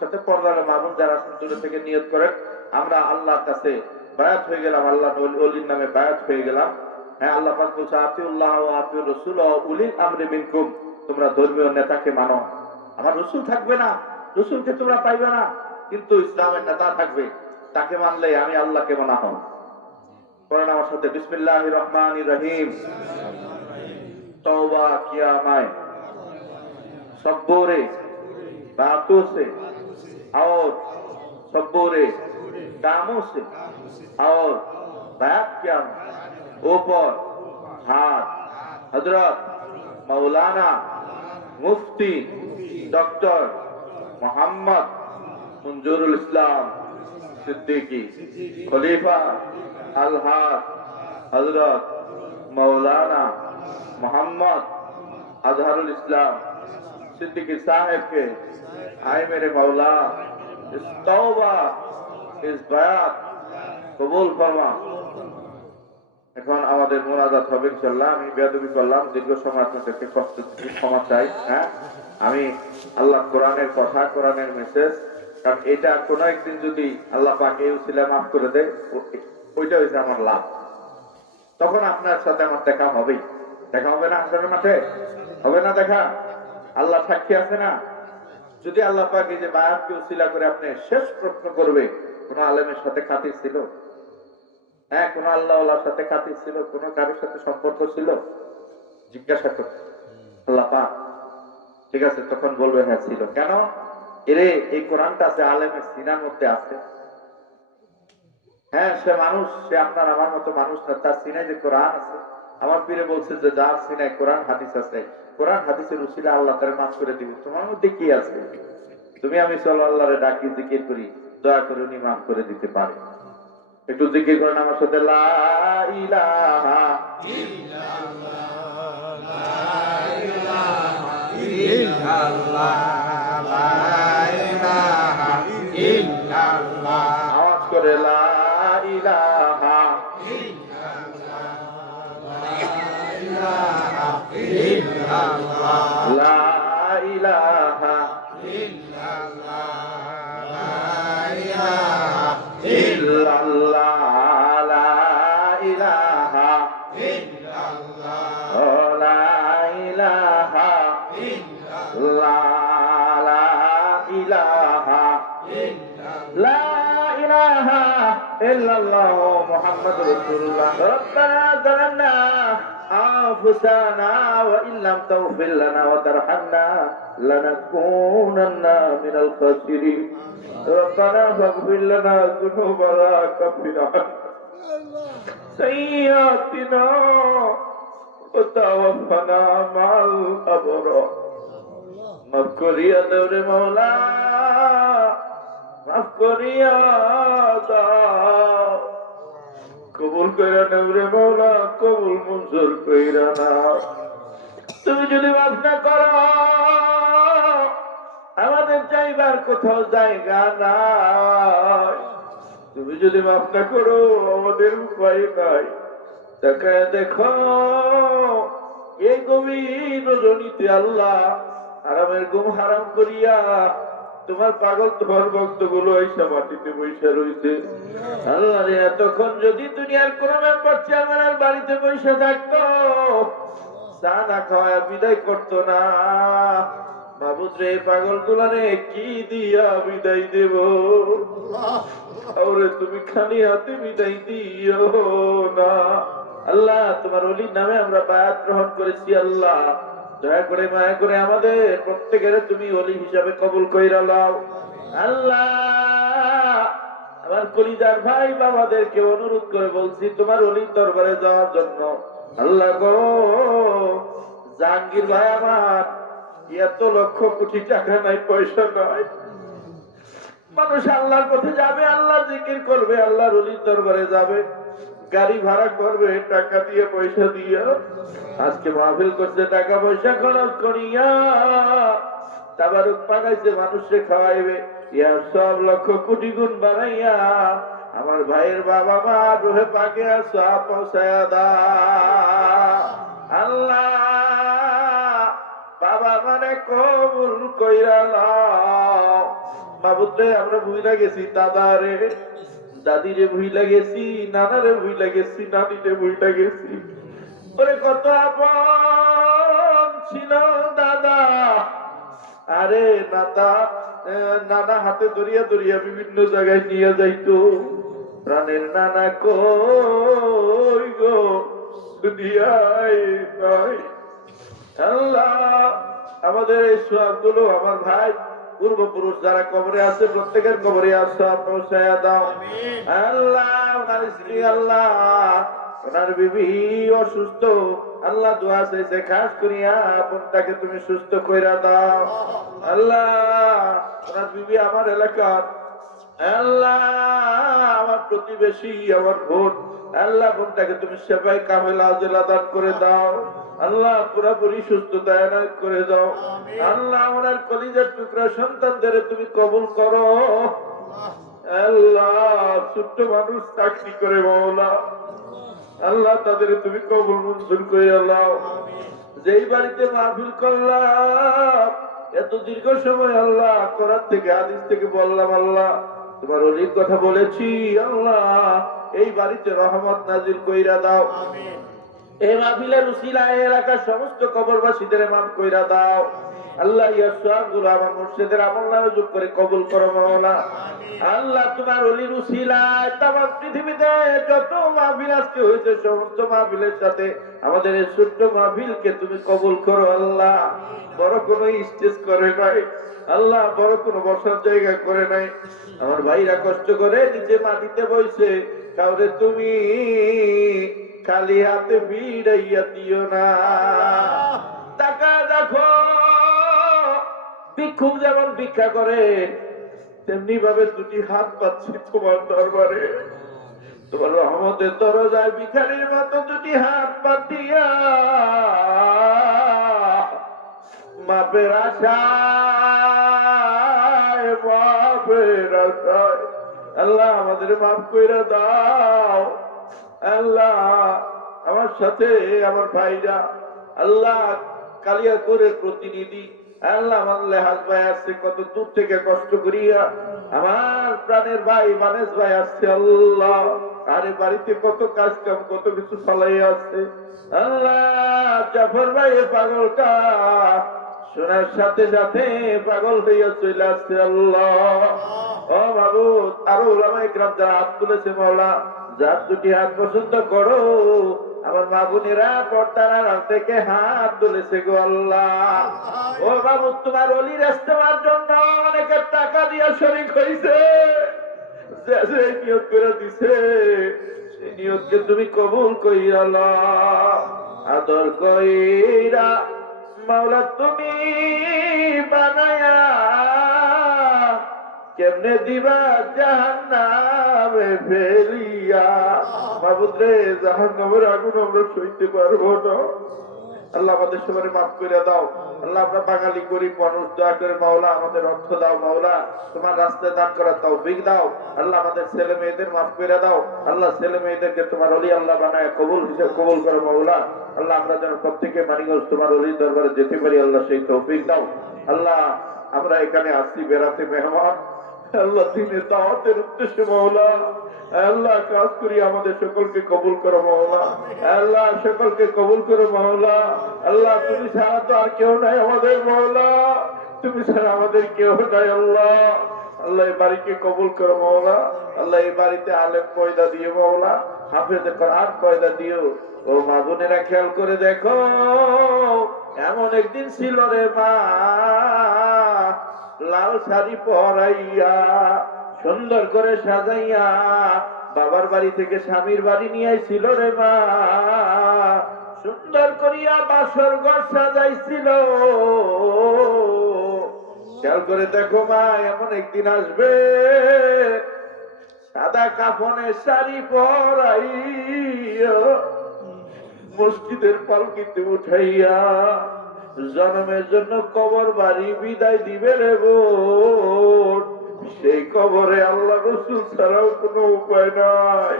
সাথে পর্দার মামুন যারা আছেন দূরে থেকে নিয়ত করেন, আমরা আল্লাহর কাছে বায়াত হয়ে গেলাম, আল্লাহ অলির নামে বায়াত হয়ে গেলাম। হ্যাঁ আল্লাহ পাক বলছে, আতিউল্লাহ আতিউর রসুল উলিল আমরে মিনকুম, তোমরা ধর্মীয় নেতাকে মানো। আমার রসুল থাকবে না, রসুলকে তোমরা পাইবে না, কিন্তু ইসলামের নেতা থাকবে। তাকে মানলে আমি আল্লাহকে মানা হন করেন আমার সাথে বিসমিল্লাহ রহমান রহিম। তওবা কিয়ামায়। সব্বরে বাতুসে और सब्बोरे कामों से और बात क्या ऊपर हाथ हज़रत मौलाना मुफ्ती डॉक्टर मोहम्मद मंजूरुल इस्लाम सिद्दीकी, खलीफा अलहाज हज़रत मौलाना मोहम्मद अजहरुल इस्लाम सिद्दीकी साहब के আয় মেরে মাওলা ইস ইস বায়াত কবুল ফরমা এখন আমাদের মোনাজাত হবে ইনশাল্লাহ আমি বেদবি করলাম, দীর্ঘ সময় আপনাদেরকে কষ্ট ক্ষমা চাই হ্যাঁ? আমি আল্লাহ কোরআনের কথা, কোরআনের মেসেজ কারণ এটা কোন একদিন যদি আল্লাহ পাকে উচিলা মাফ করে দেয় ওইটা হয়েছে আমার লাভ। তখন আপনার সাথে আমার দেখা হবেই। দেখা হবে না হাসানের মাঠে? হবে না দেখা? আল্লাহ সাক্ষী আছে না? যদি আল্লাহ পাক এই যে বায়াতকে উসিলা করে আপনি শেষ প্রশ্ন করবে, কোন আলেমের সাথে খাতির ছিল? হ্যাঁ কোন আল্লাহ সাথে খাতির ছিল? কোন কারোর সাথে সম্পর্ক ছিল? জিজ্ঞাসা করতে আল্লাহ পাক, ঠিক আছে, তখন বলবে হ্যাঁ ছিল। কেন? এরে, এই কোরআনটা আছে আলেমের সিনার মধ্যে আছে। হ্যাঁ সে মানুষ, সে আপনার আমার মতো মানুষ না, তার সিনায় যে কোরআন আছে। আমার পীরে বলছে যে, যার সিনায় কোরআন, হাদিস আছে। কোরআন, হাদিসের উসিলা আল্লাহ তারা মাফ করে দিবে তোমার মধ্যে কি আছে? তুমি আমি চলো আল্লাহরে ডাকি জিকির করি, দয়া করে উনি মাফ করে দিতে পারে। একটু জিকির করেন আমার সাথে, লা ইলাহা আওয়াজ لا إله إلا الله محمد رسول الله ربنا ظلمنا أنفسنا وإن لم تغفر لنا وترحمنا لنكونن من الخاسرين ربنا فاغفر لنا ذنوبنا كفر سيئاتنا وتوفنا مع الأبرار مذكور يا دور مولانا মাফ করিয়া দাও। কবুল কইরা নেও রে কবুল মঞ্জুর কইরা না তুমি যদি মাফ না করো, আমাদের যাইবার কোথাও জায়গা নাই। তুমি যদি মাফ না করো, আমাদের উপায় নাই। তাকায় দেখো, এই গভীর রজনীতে আল্লাহ হারামের গুম হারাম করিয়া তোমার পাগল তোমার ভক্তগুলো এইসব মাটিতে বৈশা রয়েছে। এতক্ষণ যদি দুনিয়ার কোন মেম্বার চেয়ারম্যানের বাড়িতে বৈশা থাকতো, চা না খাওয়া বিদায় করতো না। পাগল গুলারে কি দিয়া বিদায় দেব? ওরে, তুমি খালি হাতে বিদায় দিও না। আল্লাহ, তোমার অলির নামে আমরা বায়াত গ্রহণ করেছি, আল্লাহ। দয়া করে মায়া করে আমাদের প্রত্যেকের তুমি অলি হিসাবে কবুল কইরা লাও আল্লাহ, আমার কলিজার ভাই বাবাদেরকে অনুরোধ করে বলছি, তোমার অলির দরবারে যাওয়ার জন্য। আল্লাহ গো, জাহাঙ্গীর ভাই আমার, এত লক্ষ কোটি টাকা নাই, পয়সা নাই। মানুষ আল্লাহর পথে যাবে আল্লাহ জিকির করবে আল্লাহ রলির দরবারে যাবে। গাড়ি ভাড়া করবে, টাকা দিয়ে পয়সা দিয়ে। আজকে মাহফিল করছে, টাকা পয়সা খরচ করিয়া। তাবারুক পাকাইছে মানুষে খাওয়াইবে। ইয়ার সব লক্ষ কোটি গুণ বানাইয়া আমার ভাইয়ের বাবা মা রুহে পাকে পৌঁছায়া দা আল্লাহ, বাবা মানে কবুল কইরা নাও। বাবুরে আমরা ভুইলা গেছি, দাদা রে। দাদিরে ভুইলা গেছি নানারে ভুইলা গেছি নানিরে ভুইলা গেছি। ওরে কত আপন ছিল দাদা। আরে আহ, নানা হাতে ধরিয়া ধরিয়া বিভিন্ন জায়গায় নিয়ে যাইতো। প্রাণের নানা কই গো দুনিয়ায় আল্লাহ আমাদের এই সবগুলো আমার ভাই পূর্বপুরুষ যারা কবরে আছে প্রত্যেকের কবরে আসা পৌঁছায়া দাও। আল্লাহ ওনার স্ত্রী আল্লাহ। ওনার বিবি অসুস্থ। আল্লাহ দোয়া চাইছে খাস করিয়া বোনটাকে তুমি সুস্থ কইরা দাও। আল্লাহ ওনার বিবি আমার এলাকার। আল্লাহ আমার প্রতিবেশী আমার বোন। আল্লাহ বোনটাকে তুমি সেবাই কামেলা আজলা দান করে দাও। আল্লাহ পুরাপুরি সুস্থতা এনায়ত করে দাও। আল্লাহ আমার কলিজার টুকরা সন্তানদের তুমি কবুল করো। আল্লাহ ছোট্ট মানুষ চাকরি করে মাওলা। আল্লাহ তাদের তুমি কবুল মঞ্জুর করে আল্লাহ যেই বাড়িতে মাহফিল করলাম এত দীর্ঘ সময় আল্লাহ করার থেকে আদিস থেকে বললাম আল্লাহ তোমার অনেক কথা বলেছি আল্লাহ এই বাড়িতে রহমত নাজির কইরা দাও। এই মাহফিলের উসিলায় এলাকার সমস্ত কবরবাসীদের মাফ কইরা দাও। আল্লাহগুলো আমার মুর্শিদের আমল নামে যোগ করে কবুল করো মাওলা আল্লাহ তোমার অলির উসিলায় তামাম পৃথিবীতে যত মাহফিল আজকে হয়েছে সমস্ত মাহফিলের সাথে আমাদের এই ছোট্ট মাহফিলকে তুমি কবুল করো আল্লাহ। বড় কোনো স্টেজ করে নাই। আল্লাহ বড় কোনো বসার জায়গা করে নাই। আমার ভাইরা কষ্ট করে নিজে মাটিতে বইছে। কাউরে তুমি খালি হাতে ভিড়াইয়া দিও না। টাকা দেখো। ভিক্ষুক যেমন ভিক্ষা করে, তেমনি ভাবে দুটি হাত পাচ্ছি তোমার দরবারে। তোমার রহমতের দরজায় ভিখারির মতো দুটি হাত পাতিয়া মাপের আশায় মাপের আশায়। আল্লাহ আমাদের মাফ কইরা দাও। আল্লাহ আমার সাথে, আমার ভাইরা, আল্লাহ কালিয়াপুরের প্রতিনিধি শোনার সাথে সাথে পাগল হইয়া চলে আসছে, আল্লাহ। বাবু আরও ওলামাই গ্রাম যারা হাত তুলেছে, মাওলা, যার দুটি হাত পছন্দ করো আমার মা বোনেরা পর্দার আড়াল থেকে হাত তুলেছে গো আল্লাহ। ও বাবু তোমার অলির ইস্তেমার জন্য অনেকে টাকা দিয়া শরিক যে নিয়োগ করে দিছে সেই নিয়োগকে তুমি কবুল কইরা। আদর কইরা মাওলা তুমি বানায়া কেমনে দিবা জাহান্নামে ফেলিয়া বাবুদ্রে জাহান্নামের আগুন আমরা সইতে পারব না। আল্লাহ আমাদের সবাই মাফ করে দাও। আল্লাহ আমরা বাঙালি, গরিব মানুষ, দয়া করে মাওলা, আমাদের অর্থ দাও মাওলা। তোমার রাস্তায় দান করার দাও বিগ দাও। আল্লাহ আমাদের ছেলে মেয়েদের মাফ করে দাও। আল্লাহ ছেলে মেয়েদেরকে তোমার অলি আল্লাহ বানায়, কবুল হিসেবে কবুল করে মাওলা। আল্লাহ আমরা যেন প্রত্যেকে মানিগঞ্জ তোমার অলির দরবারে যেতে পারি, আল্লাহ সেই তৌফিক দাও। আল্লাহ আমরা এখানে আসছি বেড়াতে মেহমান। আল্লাহ দিনের দাওয়াতের উদ্দেশ্যে মাওলা আল্লাহ কাজ করি আমাদের সকলকে কবুল করো মাওলা আল্লাহ সকলকে কবুল করো মাওলা আল্লাহ তুমি ছাড়া তো আর কেউ নাই আমাদের মাওলা তুমি ছাড়া আমাদের কেউ নাই আল্লাহ আল্লাহ এই বাড়িকে কবুল করো মাওলা আল্লাহ এই বাড়িতে আলেম পয়দা দিয়ে মাওলা হাফেজে কোরআন পয়দা দিও। ও মা বোনেরা খেয়াল করে দেখো, এমন একদিন ছিল রে মা লাল শাড়ি পরাইয়া, সুন্দর করে সাজাইয়া বাবার বাড়ি থেকে স্বামীর বাড়ি নিয়ে আইছিল রে মা। সুন্দর করিয়া বাসর ঘর সাজাইছিল। খেয়াল করে দেখো মা, এমন একদিন আসবে, সাদা কাফনের শাড়ি পরাইয়া মসজিদের পালকিতে উঠাইয়া জন্মের জন্য কবর বাড়ি বিদায় দিবে রে বোন। সেই কবরে আল্লাহ রসুল ছাড়াও কোনো উপায় নাই।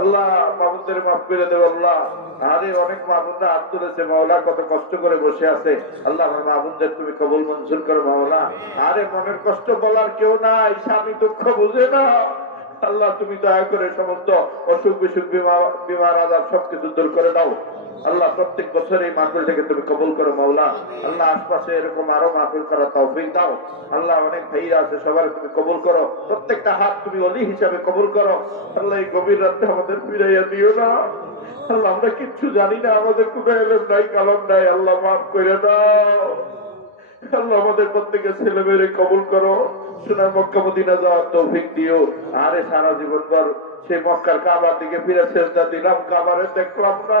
আল্লাহ মামুদের মাফ করে দেব আল্লাহ। আরে, অনেক মামুদরা হাত তুলেছে। মাওলা কত কষ্ট করে বসে আছে। আল্লাহ মামুদের তুমি কবুল মঞ্জুর করো মাওলা। আরে, মনের কষ্ট বলার কেউ নাই, স্বামী দুঃখ বুঝে না। আল্লাহ, তুমি দয়া করে সমস্ত অসুখ বিসুখ বিমার আজাব সবকিছু দূর করে দাও। আল্লাহ, প্রত্যেক বছর এই মাহফিল থেকে তুমি কবুল করো, মাওলা। আল্লাহ, আশপাশে এরকম আরও মাহফিল করার তৌফিক দাও। আল্লাহ, অনেক ভাইরা আছে, সবার তুমি কবুল করো। প্রত্যেকটা হাত তুমি অলি হিসাবে কবুল করো। আল্লাহ, এই গভীর রাতে আমাদের ফিরাইয়া দিও না। আল্লাহ, আমরা কিচ্ছু জানি না, আমাদের কোনো এলেম নাই, কালাম নাই, আল্লাহ মাফ করে দাও। আল্লাহ, আমাদের প্রত্যেকের ছেলে মেয়েরে কবুল করো। সোনার মক্কা মদিনা যাওয়ার তৌফিক দিও। আরে সারা জীবন পর সেই মক্কার কাবার দিকে ফিরে চেষ্টা দিলাম, কাবারে দেখলাম না।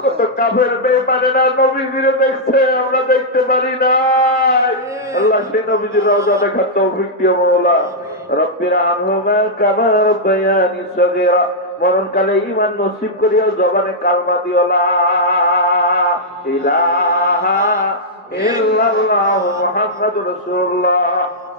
কত কাফের বেমানেরা নবীজিরে দেখছে, আমরা দেখতে পারি নাই। আল্লাহ সেই নবীজির রওজা দেখার তৌফিক দিও মৌলা। রব্বির আনহুমা কামা রব্বায়ানি সগীরা। মরণকালে ঈমান নসিব করিও, জবানে কালমা দিও, লা ইলাহা ইল্লাল্লাহু মুহাম্মাদুর রাসূলুল্লাহ।